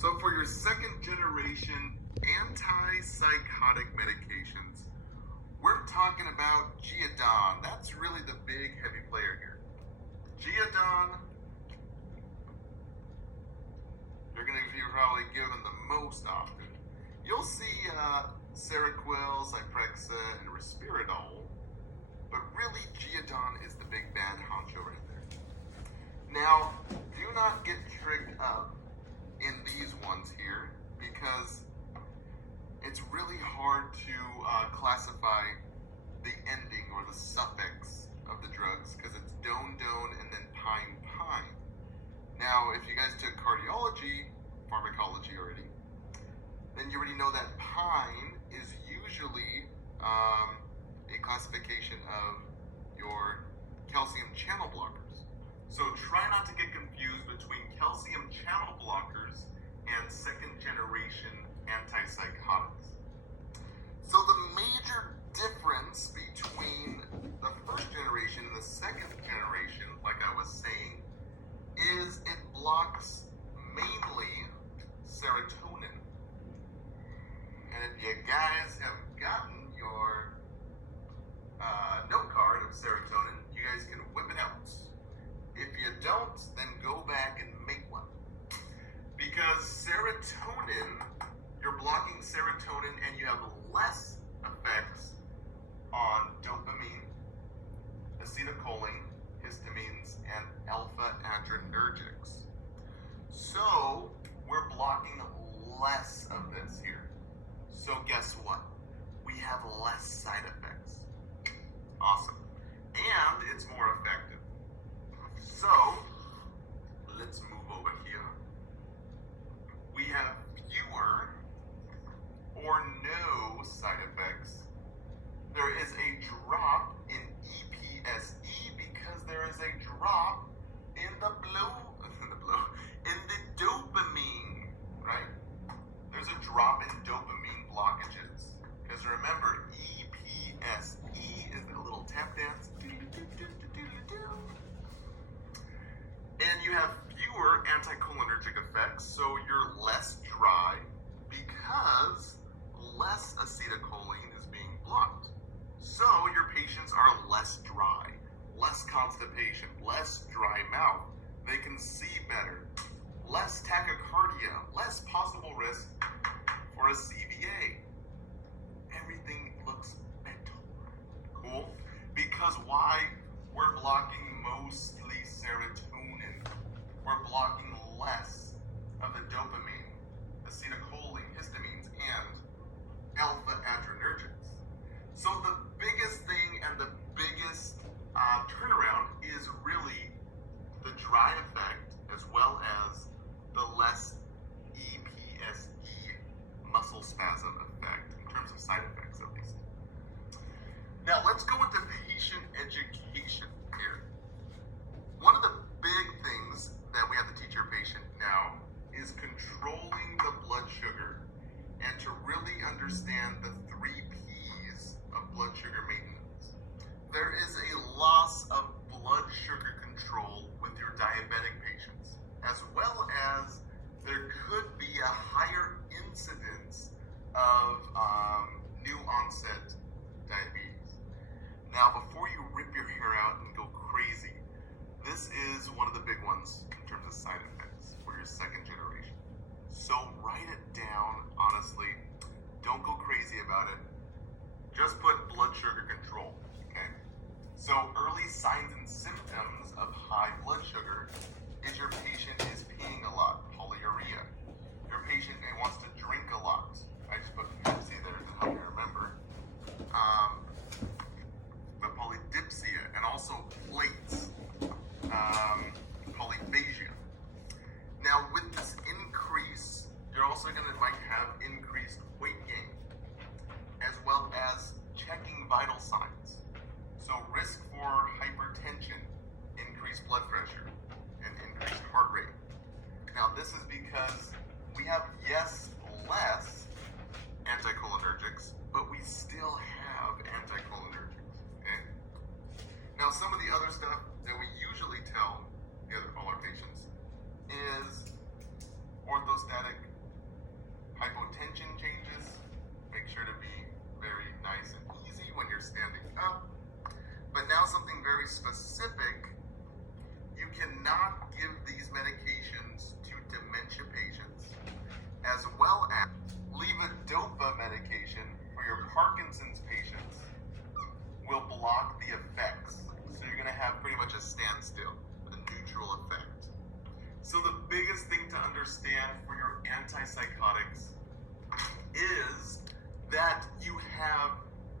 So for your second generation antipsychotic medications, we're talking about Geodon. That's really the big heavy player here. Geodon, you're going to be probably given the most often. You'll see Seroquel, zyprexa, and Risperdal, but really Geodon is the big bad honcho right there. Now, do not get tricked up in these ones here because it's really hard to classify the ending or the suffix of the drugs because it's don and then pine. Now, if you guys took cardiology, pharmacology already, then you already know that pine is usually a classification of your calcium channel blockers. So try not to get confused between calcium channel blockers and second generation antipsychotics. So the major difference between the first generation and the second generation, like I was saying, is it blocks mainly serotonin. And if you guys have gotten your note card of serotonin, you guys can whip it out. If you don't, then go back and make one. Because serotonin, you're blocking serotonin and you have less effects on dopamine, acetylcholine, histamines, and alpha adrenergics. So we're blocking less of this here. So guess what? We have less side effects. Awesome. And it's more effective. So let's move over here. We have fewer or no side effects. There is a drop in EPSE because there is a drop in the dopamine, right? There's a drop in dopamine blockages. Because remember, EPSE is the little tap dance. And you have fewer anticholinergic effects, so you're less dry because less acetylcholine is being blocked. So your patients are less dry, less constipation, less dry mouth. They can see better, less tachycardia, less possible risk for a CVA. Everything looks better. Cool? Because why? We're blocking mostly serotonin. We're blocking less of the dopamine, acetylcholine, histamines, and alpha adrenergics. So the biggest thing and the biggest turnaround is really the dry effect as well as the less EPSE muscle spasm effect in terms of side effects at least. Now let's go into patient education here. One of the big things that we have to teach our patient now is controlling the blood sugar and to really understand the 3 P's of blood sugar maintenance. There is a loss of blood sugar control with your diabetic patients, as well as there could be a higher incidence of new onset diabetes. Now, before you rip your hair out and go crazy, this is one of the big ones in terms of side effects for your second generation. So write it down, honestly. Don't go crazy about it. Just put blood sugar control, okay? So early signs and symptoms of high blood sugar is your patient is peeing a lot, polyuria. Your patient wants to drink a lot. I just put Pepsi there to help you remember. But polydipsia and also plates, polyphagia. Now with this increase, you're also might have increased weight gain, as well as checking vital signs. So risk for hypertension, increased blood pressure, and increased heart rate. Now this is because we have, yes, less anticholinergics, but we still have anticholinergics, okay? Now some of the other stuff that we usually tell all our patients is orthostatic hypotension changes. Make sure to be very nice and easy when you're standing up. But now something very specific. You cannot give these medications to dementia patients, as well as levodopa medication for your Parkinson's patients will block the effects. So you're going to have pretty much a standstill, a neutral effect. So the biggest thing to understand for your antipsychotics is that you have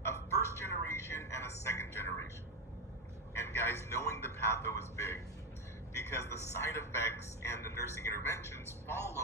a first generation and a second generation. And guys, knowing the patho is big, because the side effects and the nursing interventions follow